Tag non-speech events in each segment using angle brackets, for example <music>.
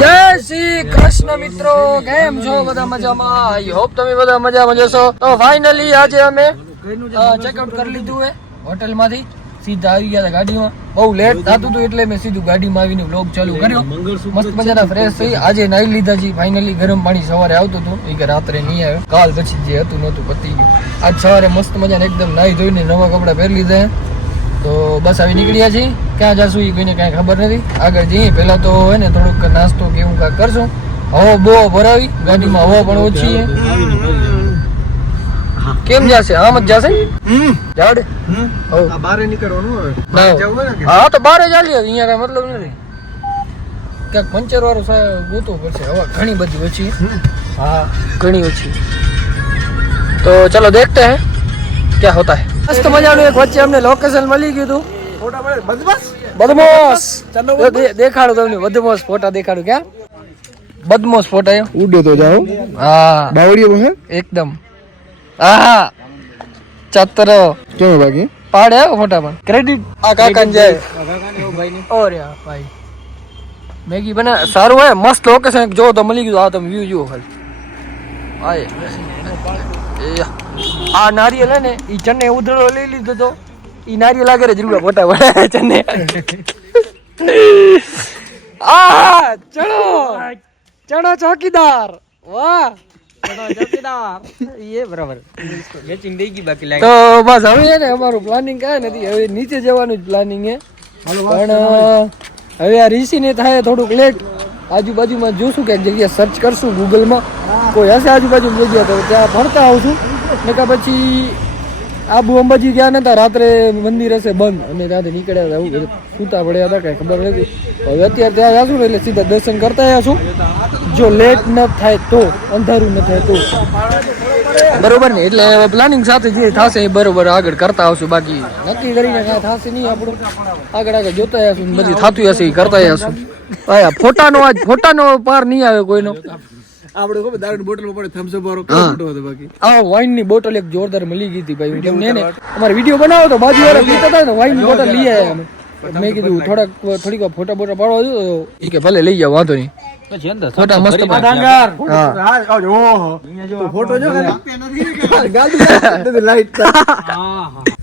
જય શ્રી કૃષ્ણ મિત્રો કેમ છો બધા મજામાં? આઈ હોપ તમે બધા મજામાં જશો. તો ફાઇનલી આજે અમે ચેકઆઉટ કરી લીધું હે હોટેલમાંથી સીધા આવી ગયા હતા ગાડીમાં. બહુ લેટ થતું હતું એટલે મેં સીધું ગાડીમાં આવીને બ્લોગ ચાલુ કર્યો. મસ્ત મજાના ફ્રેશ થઈ. આજે નાઈ લીધા છે ફાઇનલી ગરમ પાણી સવારે આવતું હતું. એ કે રાત્રે નહીં આવ્યો. કાલ પછી જે હતું નહોતું પતી ગયું. આજ સવારે મસ્ત મજાને એકદમ નાઈ ધોઈને નવા કપડા પહેરી લીધા. તો બસ આવી નીકળ્યા છીએ. ક્યાં જશું એ કોઈને કાંઈ ખબર નથી. આગળ જઈએ. પહેલાં તો હોય ને થોડુંક નાસ્તો કે એવું કાંઈક કરશું. હવા બહુ ભરાવી. ગાડીમાં હવા પણ ઓછી કેમ જશે? આમ જ જશે? જાડે હો. બારે નીકળવાનું હવે? હા તો બારે ચાલી અહીંયા કાંઈ મતલબ નથી. ક્યાંક પંચર વાળો ગોતવું પડશે. હવા ઘણી બધી ઓછી. हाँ ઘણી ઓછી. તો ચલો દેખતે હે. ક્યાં હોતા હે? મસ્ત મજાનું એક વચ્ચે અમને લોકેશન મળી ગયું હતું બદમાશ? દેખાડું તમને બદમાશ ફોટા દેખાડું ક્યાં? બદમાશ ફોટા એ ઉડે તો જાઓ. હા. બાવળીઓ હે? એકદમ. આહા! ચતરો. કેમ બાકી. પાડે ફોટા પણ ક્રેડિટ આ કાકા ને જાય ઓરે ભાઈ. મેગી બના સારું હે મસ્ત લોકેશન જો તો મળી ગયું આ તમે વ્યૂ જુઓ ખાલી. આ નારિયેલ હે ને એ ચને ઉધડો લઈ લીધો તો એ નારિયેલ લાગે રે જરૂર ફોટા વડા ચને આ ચલો ચણો ચોકીદાર વાહ. તો બસ હવે ને અમારું પ્લાનિંગ કાંઈ નથી હવે નીચે જવાનું જ પ્લાનિંગ હે. પણ હવે આ ઋષિ ને થાય થોડુંક લેટ આજુબાજુમાં જોશું કે જગ્યા સર્ચ કરશું ગૂગલમાં કોઈ હશે આજુબાજુ ગયા તો ત્યાં ફરતા આવું છું. ને કે પછી આબુ અંબાજી ગયા નતા રાત્રે મંદિર હશે બંધ. અને ત્યાંથી નીકળ્યા હતા એવું સૂતા પડ્યા હતા, કઈ ખબર નથી. હવે અત્યારે ત્યાં જાશું ને એટલે સીધા દર્શન કરતા આવીશું જો લેટ ન થાય તો, અંધારું ન થાય તો. બરોબર ને? એટલે હવે પ્લાનિંગ સાથે જે થશે એ બરોબર આગળ કરતા આવશું. બાકી નક્કી કરીને કાંઈ થશે નહીં આપણું. આગળ આગળ જોતા ને બધી થતું હશે એ કરતા હા ફોટાનો આજ ફોટાનો પાર નહીં આવે કોઈનો. આપણે ખબર? દારૂની બોટલ પડે થમ્સ અપ વાળો. ફોટો હતો બાકી. આ વાઇનની બોટલ એક જોરદાર મળી ગઈ હતી ભાઈ. કેમ ને અમારે વીડિયો બનાવો તો બાજુ વાળા પીતા હતા ને વાઇનની બોટલ લઈ આવ્યા અમે. મેં કીધું થોડાક થોડીક ફોટા બોટા પાડવા દો તો કે ભલે લઈ જાવ વાંધો નહીં. ફોટા મસ્ત પાડ્યા. હા. હા. આવજો ઓહો. તો ફોટો જો <laughs> ગાડી લાઈટ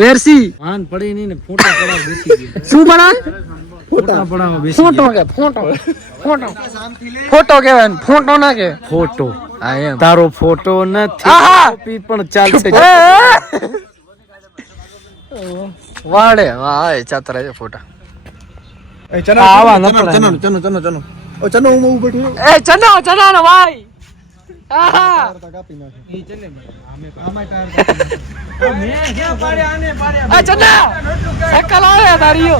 વેરસી. પડી ને ફોટા પડાવ બેસી ગયો. શું બનાવે? ફોટા. પડાવ બેસી ફોટો કે ફોટો ફોટો. ફોટો કહેવાય ને ફોટો ના કે. ફોટો. હા એમ. તારો ફોટો નથી કોપી પણ ચાલશે. વાડે વાહ ચાતરા છે ફોટા. એ ચનો આવા ન. ચનો ચનો ચનો ચનો. ઓ ચનો હું ઊભો છું. એ ચનો ચનો! નો ભાઈ ચના! સકલ આવે તારીઓ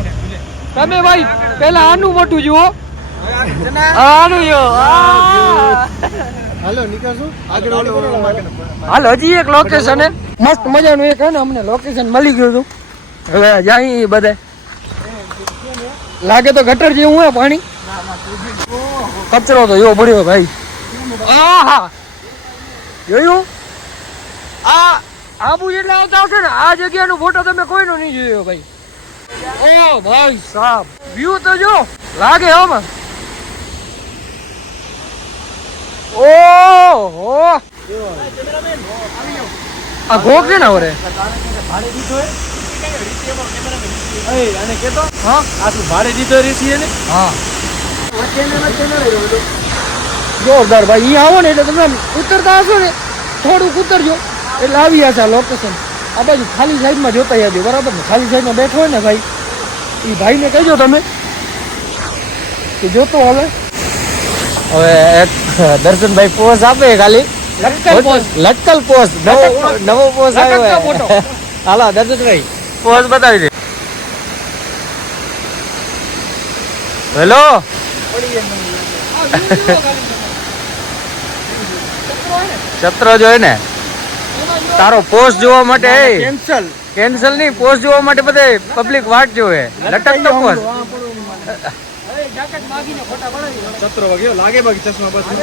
તમે ભાઈ પેલા આનું મોટું જુઓ. આનું નીકળશું. આગળ હાલ હજી એક લોકેશન હે. મસ્ત મજાનું એક હે ને અમને લોકેશન મળી ગયું હતું. હવે જાય બધે. લાગે તો ગટર જેવું હે પાણી. કચરો તો એવો પડ્યો ભાઈ. આહા. જોયું? આ આબુ જેટલા આવતા આવશે ને આ જગ્યાનો ફોટો તમે કોઈનો નહીં જોયો ભાઈ. ઓ ભાઈ સાહેબ વ્યૂ તો જો લાગે આમાં હો આ ઘોક છે ને હવે અને કેતો? હા? આ તું ભાડે દીધો રેસી એને? હા. જોરદાર ભાઈ અહીંયા આવો ને એટલે તમે ઉતરતા હશો ને થોડુંક ઉતરજો. એટલે આવી જશે આ લોકેશન આ બાજુ ખાલી સાઈડમાં જોતા યાદ બરાબર ને? ખાલી સાઈડમાં બેઠો હોય ને ભાઈ. એ ભાઈને કહેજો તમે. કે જોતો હવે. હવે એક દર્શનભાઈ પોઝ આપે ખાલી. લટકલ. પોઝ. નવો નવો પોઝ આવ્યો. <laughs> હાલો દર્શનભાઈ. પોઝ બતાવી દે. હેલો? <laughs> છત્ર જોઈ ને તારો પોસ્ટ જોવા માટે કેન્સલ કેન્સલ નહીં પોસ્ટ જોવા માટે બધે પબ્લિક વાટ જોવે. લટકતો પોસ્ટ સત્રો વાગ્યો લાગે બાકી ચશ્મા પાછું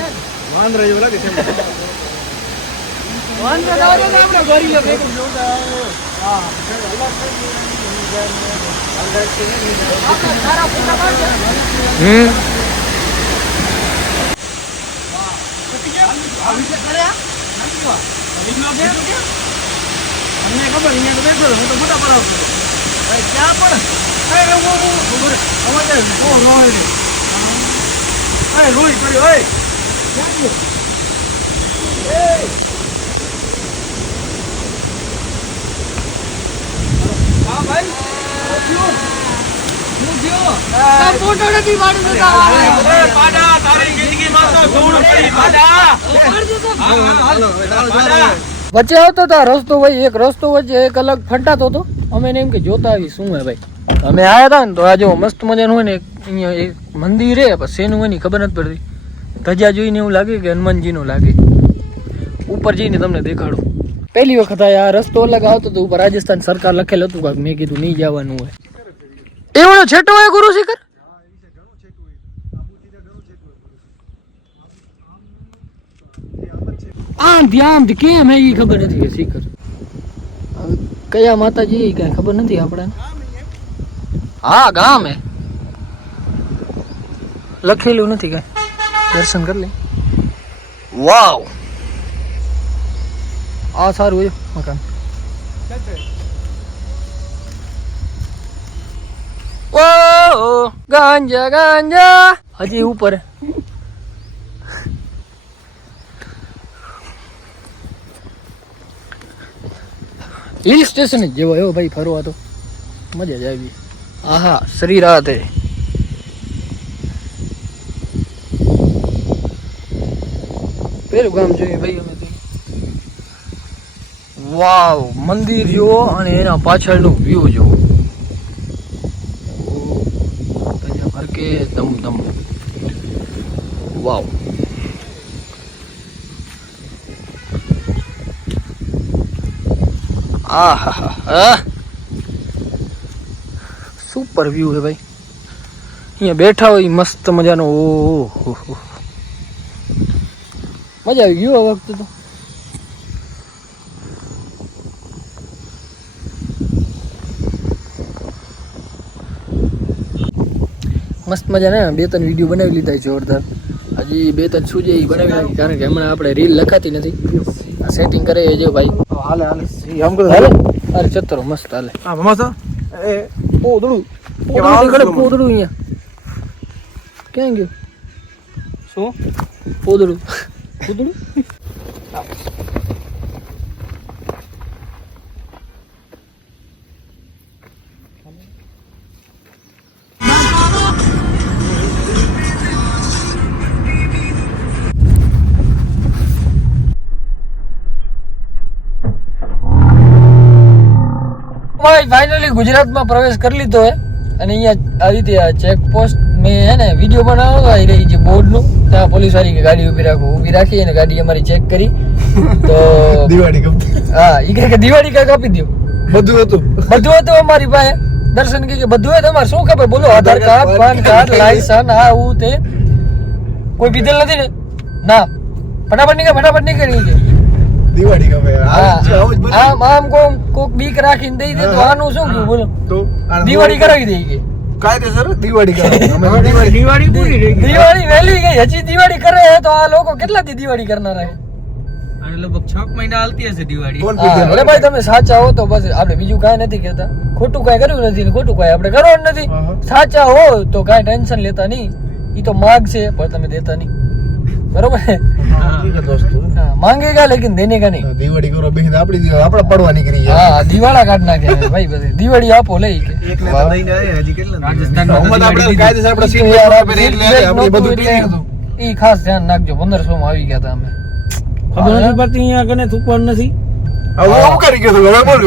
વાંદરા જેવું લાગે છે તો આપણે લો ભેગું. હમ. અમને ખબર અહીંયા તો બેઠો હું તો મોટા પડાવતો ભાઈ ક્યાં પણ એ રો રો રો અવાજ ઓ રોય રે એ રોય કર્યો એ ક્યાં ગયો હા ભાઈ શું થયું? શું નથી પાડી પાડા તારી જિંદગીમાં તો ધૂળ પડી પાડા હા હા હાલો પાડા વચ્ચે આવતો હતો, રસ્તો ભાઈ એક રસ્તો વચ્ચે એક અલગ ફંટાતો હતો. અમે એને એમ કે, જોતા આવી શું હે ભાઈ? અમે આવ્યા હતા ને, તો આ જો મસ્ત મજાનું હોય ને અહીંયા એક મંદિર હે પણ શેનું હોય ને ખબર નથી પડતી. ધજા જોઈને એવું લાગે કે હનુમાનજીનું લાગે. ઉપર જઈને તમને દેખાડું. પહેલી વખત આ રસ્તો અલગ આવતો હતો, ઉપર રાજસ્થાન સરકાર લખેલ હતું, કાંક મેં કીધું નહીં જવાનું હોય. એવડો છેટો હોય ગુરુ શિખર આમ ધ્યાન કેમ હે ઈ ખબર નથી શિખર. કયા માતાજી કાંઈ ખબર નથી આપણે હા ગામ હે. લખેલું નથી કાંઈ. દર્શન કરી લે. વાવ. આ સારું હોય મકાન. ઓ ગાંજા ગાંજા. હજી ઉપર. હિલ સ્ટેશન જ જેવો એવો ભાઈ ફરવા તો. મજા જ આવી. આહા, શ્રી રાધે. પેલું ગામ જોઈએ ભાઈ અમે તો. વાવ, મંદિર જુઓ અને એના પાછળનું વ્યૂ જુઓ. ભરકે દમ ધમ વાવ. આહાહા. સુપર વ્યૂ હે ભાઈ? અહીંયા બેઠા હોય મસ્ત મજાનો. ઓહો મજા આવી ગયું આ વખતે તો. મસ્ત મજાના બે ત્રણ વીડિયો બનાવી લીધા જોરદાર. હજી બે ત્રણ છે એ બનાવી કારણ કે હમણાં આપણે રીલ લખાતી નથી. સેટિંગ કરે એ જો ભાઈ. હાલે હાલે. આમ કરો. હાલે. અરે ચતરો મસ્ત હાલે. હા ભમાસો એ પોદડું. પોદડું પોદળું અહીંયા. ક્યાં ગયું? શું? પોદડું. પોદળું <laughs> ભાઈ ફાઇનલી ગુજરાતમાં પ્રવેશ કરી લીધો હે. અને અહીંયા આવી રીતે આ ચેકપોસ્ટ મેં હે ને વીડિયો બનાવ્યો હતો રહી જે બોર્ડનું. ત્યાં પોલીસ વાળી કે ગાડી ઊભી રાખો ઊભી રાખી અને ગાડી અમારી ચેક કરી. તો <laughs> દિવાળી હા એ કે દિવાળી કાંઈક આપી દો બધું હતું. બધું હતું અમારી પાસે. દર્શન કે બધું હતું અમારે. શું ખબર? બોલો Aadhaar card PAN card licence આ હું તે. કોઈ પીધેલ નથી ને? ના. ફટાફટ નીકળે ફટાફટ નીકળી દિવાળી ગમે. આમ આમ બીક રાખીને દઈ દે તો આનું શું કયું બોલો. તો દિવાળી કરાવી દઈ કે. કાયદેસર દિવાળી કરાવી દિવાળી દિવાળી પૂરી રહી દિવાળી વહેલી ગઈ. હજી દિવાળી કરે તો આ લોકો કેટલા દી દિવાળી કરનાર હે અને લગભગ છ મહિના હાલતી હશે દિવાળી. કોણ અરે ભાઈ તમે સાચા હો તો બસ. આપણે બીજું કાંઈ નથી કહેતા. ખોટું કાંઈ કર્યું નથી ને ખોટું કાંઈ. આપણે કરવાનું નથી. સાચા હો તો કાંઈ ટેન્શન લેતા નહીં. ઈ તો માગ છે પણ તમે દેતા નહીં. બરોબર? ને? ઠીક છે દોસ્તો હા, માંગેગા લેકિન દેનેગા નહીં. દિવાળી કરો બેહીને આપણી દિવાળી પડવા નીકળી ગયા. હા દિવાળા કાઢ નાખે ભાઈ બધી. દિવાળી આપો લઈ કે. એકને તો લઈને આવ્યા હજી કેટલા રાજસ્થાનમાં આપણે કાયદેસર આપણે સીટ યાર આપે એટલે આપણે બધું નહોતું પી ઈ ખાસ ધ્યાન રાખજો પંદરસો માં આવી ગયા હતા અમે. ખબર નથી પડતી અહીંયા કને થૂકવાનું નથી. હવે હું કરી ગયો છું હવે બોલ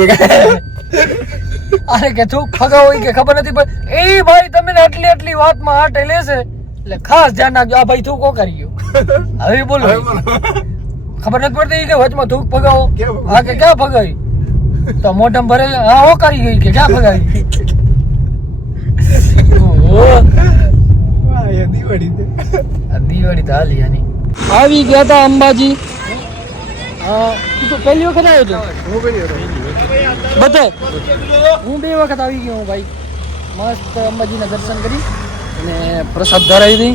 અરે કે તું ખગા હોય કે ખબર નથી પણ એ ભાઈ તમે આટલી આટલી વાતમાં આટે લેશે એટલે ખાસ ધ્યાન રાખજો. આ ભાઈ તું કો કરી ગયો. હવે બોલો. ખબર નથી પડતી કે વચમાં ધૂપ ફગાવો કેમ? હા કે ક્યાં ફગાવી તો મોઢમ ભરે હા હો કરી ગઈ કે ક્યાં ફગાવી દિવાળી આ દિવાળી તો હાલી આની. આવી ગયા હતા અંબાજી. તું તો પહેલી વખત આવ્યો હતો. બધે? હું બે વખત આવી ગયો હું ભાઈ. મસ્ત અંબાજીના દર્શન કરી અને પ્રસાદ ધરાવી દઈ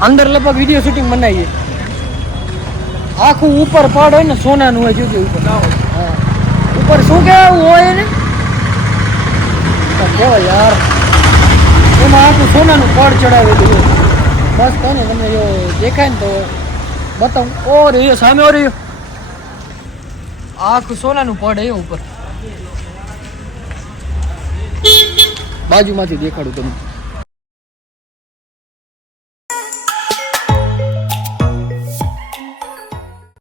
અંદર લગભગ વીડિયો શૂટિંગ બનાવીએ. આખું ઉપર પડ હોય ને, સોનાનું હોય જોજે ઉપર. ઉપર શું કેવું હોય ને? કેવાય યાર? એમાં આખું સોનાનું પડ ચડાવેલું હોય બસ હોય ને, તમને જો દેખાય ને તો બતાવું. ઓ, રહ્યો સામે ઓ રહ્યો. આખું સોનાનું પડ એ ઉપર. બાજુમાંથી દેખાડું તમને.